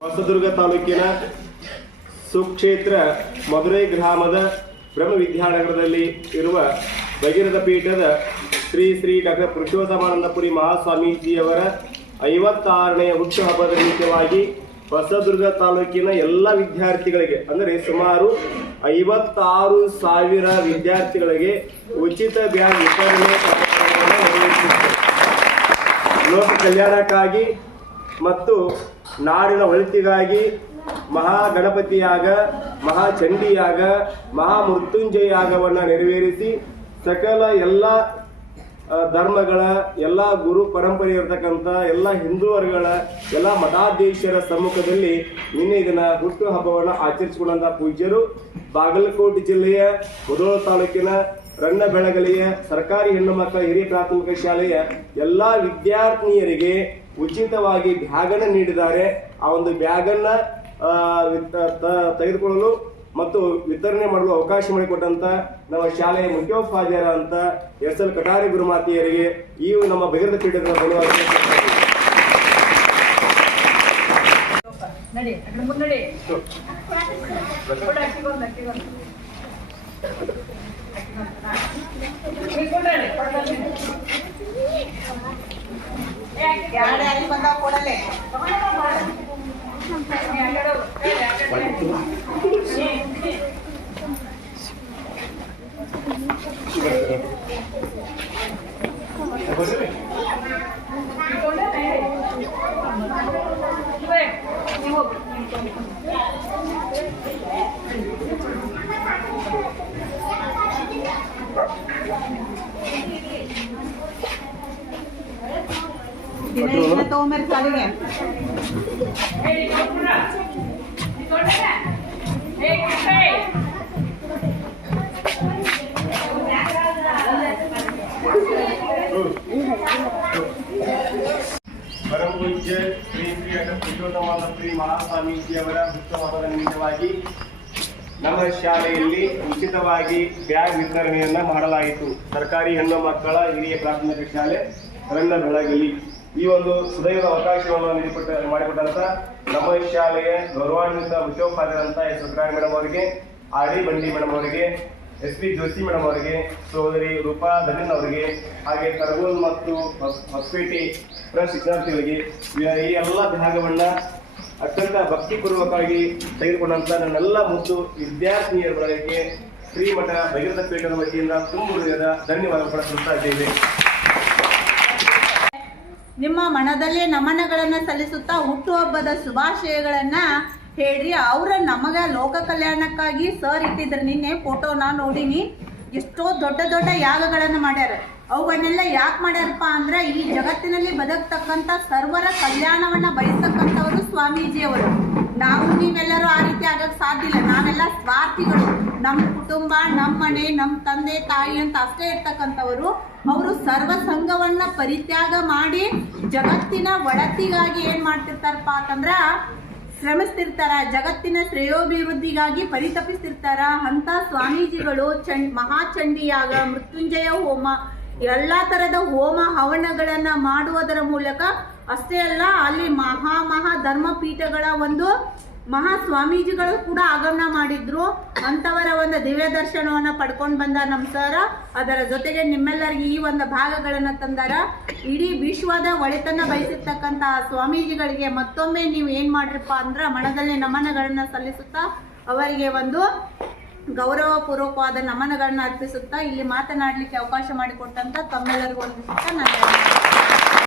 ಹೊಸದುರ್ಗ ತಾಲೂಕಿನ ಸುಕ್ಷೇತ್ರ ಮಧುರೈ ಗ್ರಾಮದ ಬ್ರಹ್ಮ ವಿದ್ಯಾನಗರದಲ್ಲಿ ಇರುವ ಭಗೀರಥ ಪೀಠದ ಶ್ರೀ ಶ್ರೀ ಡಾಕ್ಟರ್ ಪುರುಷೋತ್ತಮಾನಂದಪುರಿ ಮಹಾಸ್ವಾಮೀಜಿಯವರ 56ನೇ ಹುಟ್ಟುಹಬ್ಬದ ನಿಮಿತ್ತವಾಗಿ ಹೊಸದುರ್ಗ ತಾಲೂಕಿನ ಎಲ್ಲ ವಿದ್ಯಾರ್ಥಿಗಳಿಗೆ ಅಂದರೆ ಸುಮಾರು 56,000 ವಿದ್ಯಾರ್ಥಿಗಳಿಗೆ ಉಚಿತ ಬ್ಯಾಗ್ ವಿತರಣೆ ಲೋಕ ಕಲ್ಯಾಣಕ್ಕಾಗಿ ಮತ್ತು ನಾಡಿನ ಒಳಿತಿಗಾಗಿ ಮಹಾಗಣಪತಿಯಾಗ ಮಹಾಚಂಡಿಯಾಗ ಮಹಾಮೃತ್ಯುಂಜಯಾಗವನ್ನು ನೆರವೇರಿಸಿ ಸಕಲ ಎಲ್ಲ ಧರ್ಮಗಳ ಎಲ್ಲ ಗುರು ಪರಂಪರೆ ಇರತಕ್ಕಂಥ ಎಲ್ಲ ಹಿಂದೂವರ್ಗಳ ಎಲ್ಲ ಮಠಾಧೀಶರ ಸಮ್ಮುಖದಲ್ಲಿ ನಿನ್ನೆ ಇದನ್ನ ಹುಟ್ಟು ಹಬ್ಬವನ್ನು ಆಚರಿಸಿಕೊಂಡಂತ ಪೂಜ್ಯರು ಬಾಗಲಕೋಟೆ ಜಿಲ್ಲೆಯ ಮುಧೋಳ ತಾಲೂಕಿನ ರನ್ನಬೆಳಗಲಿಯ ಸರ್ಕಾರಿ ಹೆಣ್ಣು ಮಕ್ಕಳ ಹಿರಿಯ ಪ್ರಾಥಮಿಕ ಶಾಲೆಯ ಎಲ್ಲ ವಿದ್ಯಾರ್ಥಿನಿಯರಿಗೆ ಉಚಿತವಾಗಿ ಬ್ಯಾಗನ್ನು ನೀಡಿದ್ದಾರೆ. ಆ ಒಂದು ಬ್ಯಾಗನ್ನು ತೆಗೆದುಕೊಳ್ಳಲು ಮತ್ತು ವಿತರಣೆ ಮಾಡಲು ಅವಕಾಶ ಮಾಡಿಕೊಟ್ಟಂತ ನಮ್ಮ ಶಾಲೆಯ ಮುಖ್ಯೋಪಾಧ್ಯಾಯರ ಅಂತ ಎಸ್.ಎಲ್. ಕಟಾರಿ ಗುರುಮಾತೆಯರಿಗೆ ಈ ನಮ್ಮ ಭಗೀರಥ ಪೀಠದ तो मेरे चलेंगे ಪರಮ ಪೂಜ್ಯ ಶ್ರೀ ಶ್ರೀ ಡಾಕ್ಟರ್ ಪುರುಷೋತ್ತಮಾನಂದಪುರಿ ಮಹಾಸ್ವಾಮೀಜಿಯವರ ಹುಟ್ಟುಹಬ್ಬದ ನಿಮಿತ್ತವಾಗಿ ನಮ್ಮ ಶಾಲೆಯಲ್ಲಿ ಉಚಿತವಾಗಿ ಬ್ಯಾಗ್ ವಿತರಣೆಯನ್ನ ಮಾಡಲಾಯಿತು. ಸರ್ಕಾರಿ ಹೆಣ್ಣು ಮಕ್ಕಳ ಹಿರಿಯ ಪ್ರಾಥಮಿಕ ಶಾಲೆ ರನ್ನಬೆಳಗಲಿ ಈ ಒಂದು ಸುದೈವ ಅವಕಾಶವನ್ನು ಮಾಡಿಕೊಟ್ಟಂತ ನಮ್ಮ ಶಾಲೆಯ ಗೌರವಾನ್ವಿತ ಮುಖ್ಯೋಪಾಧ್ಯಾಯರಂತ ಎಸ್. ರುದ್ರಾಣಿ ಮೇಡಮ್ ಅವರಿಗೆ, ಆರ್.ಡಿ. ಬಂಡಿ ಮೇಡಮ್ ಅವರಿಗೆ, ಎಸ್.ಪಿ. ಜೋಶಿ ಮೇಡಮ್ ಅವರಿಗೆ, ಸಹೋದರಿ ರೂಪಾ ದನಿನ್ ಅವರಿಗೆ, ಹಾಗೆ ಕರಗೋಲ್ ಮತ್ತು ಹೊಸಪೇಟೆ ಶಿಕ್ಷಣಾರ್ಥಿಗಳಿಗೆ ಈ ಎಲ್ಲ ಭಾಗವನ್ನ ಅತ್ಯಂತ ಭಕ್ತಿಪೂರ್ವಕವಾಗಿ ತೆಗೆದುಕೊಂಡಂತ ನನ್ನೆಲ್ಲ ಮುದ್ದು ವಿದ್ಯಾರ್ಥಿನಿಯರಿಗೆ ಶ್ರೀಮಠ ಭಗೀರಥ ಪೀಠದ ವತಿಯಿಂದ ತುಂಬ ಧನ್ಯವಾದಗಳು ಸಲ್ಲಿಸ್ತಾ ಇದ್ದೇವೆ. ನಿಮ್ಮ ಮನದಲ್ಲೇ ನಮನಗಳನ್ನು ಸಲ್ಲಿಸುತ್ತಾ ಹುಟ್ಟುಹಬ್ಬದ ಶುಭಾಶಯಗಳನ್ನು ಹೇಳ್ರಿ. ಅವರ ನಮಗೆ ಲೋಕ ಕಲ್ಯಾಣಕ್ಕಾಗಿ ಸರ್ ಇಟ್ಟಿದ್ರು. ನಿನ್ನೆ ಫೋಟೋನ ನೋಡಿನಿ. ಎಷ್ಟೋ ದೊಡ್ಡ ದೊಡ್ಡ ಯಾಗಗಳನ್ನು ಮಾಡ್ಯಾರ. ಅವುಗಳನ್ನೆಲ್ಲ ಯಾಕೆ ಮಾಡ್ಯಾರಪ್ಪ ಅಂದ್ರೆ ಈ ಜಗತ್ತಿನಲ್ಲಿ ಬದುಕ್ತಕ್ಕಂಥ ಸರ್ವರ ಕಲ್ಯಾಣವನ್ನ ಬಯಸ್ತಕ್ಕಂಥವರು ಸ್ವಾಮೀಜಿಯವರು. ನಾವು ನೀವೆಲ್ಲರೂ ಆ ರೀತಿ ಆಗಕ್ಕೆ ಸಾಧ್ಯ ಇಲ್ಲ. ನಾವೆಲ್ಲ ಸ್ವಾರ್ಥಿಗಳು. ನಮ್ಮ ಕುಟುಂಬ, ನಮ್ಮ ಮನೆ, ನಮ್ಮ ತಂದೆ ತಾಯಿ ಅಂತ ಅಷ್ಟೇ ಇರ್ತಕ್ಕಂಥವರು. ಅವರು ಸರ್ವ ಸಂಘವನ್ನ ಪರಿತ್ಯಾಗ ಮಾಡಿ ಜಗತ್ತಿನ ಒಳತಿಗಾಗಿ ಏನ್ ಮಾಡ್ತಿರ್ತಾರಪ್ಪ ಅಂತಂದ್ರ ಶ್ರಮಿಸ್ತಿರ್ತಾರ. ಜಗತ್ತಿನ ಶ್ರೇಯೋಭಿವೃದ್ಧಿಗಾಗಿ ಪರಿತಪಿಸ್ತಿರ್ತಾರ. ಅಂತ ಸ್ವಾಮೀಜಿಗಳು ಮಹಾಚಂಡಿಯಾಗ, ಮೃತ್ಯುಂಜಯ ಹೋಮ, ಎಲ್ಲ ತರದ ಹೋಮ ಹವನಗಳನ್ನ ಮಾಡುವುದರ ಮೂಲಕ ಅಷ್ಟೇ ಅಲ್ಲ, ಅಲ್ಲಿ ಮಹಾ ಧರ್ಮ ಪೀಠಗಳ ಒಂದು ಮಹಾ ಸ್ವಾಮೀಜಿಗಳು ಕೂಡ ಆಗಮನ ಮಾಡಿದ್ರು. ಅಂತವರ ಒಂದು ದಿವ್ಯ ದರ್ಶನವನ್ನ ಪಡ್ಕೊಂಡು ಬಂದ ನಮ್ಮ ಸರ. ಅದರ ಜೊತೆಗೆ ನಿಮ್ಮೆಲ್ಲರಿಗೆ ಈ ಒಂದು ಭಾಗಗಳನ್ನ ತಂದಾರ. ಇಡೀ ವಿಶ್ವದ ಒಳಿತನ್ನ ಬಯಸಿರ್ತಕ್ಕಂತಹ ಸ್ವಾಮೀಜಿಗಳಿಗೆ ಮತ್ತೊಮ್ಮೆ ನೀವು ಏನ್ ಮಾಡ್ರಪ್ಪ ಅಂದ್ರ ಮನದಲ್ಲಿ ನಮನಗಳನ್ನ ಸಲ್ಲಿಸುತ್ತಾ ಅವರಿಗೆ ಒಂದು ಗೌರವ ಪೂರ್ವಕವಾದ ನಮನಗಳನ್ನ ಅರ್ಪಿಸುತ್ತಾ ಇಲ್ಲಿ ಮಾತನಾಡಲಿಕ್ಕೆ ಅವಕಾಶ ಮಾಡಿಕೊಟ್ಟಂತ ತಮ್ಮೆಲ್ಲರಿಗೂ ಒಂದು ನಾನು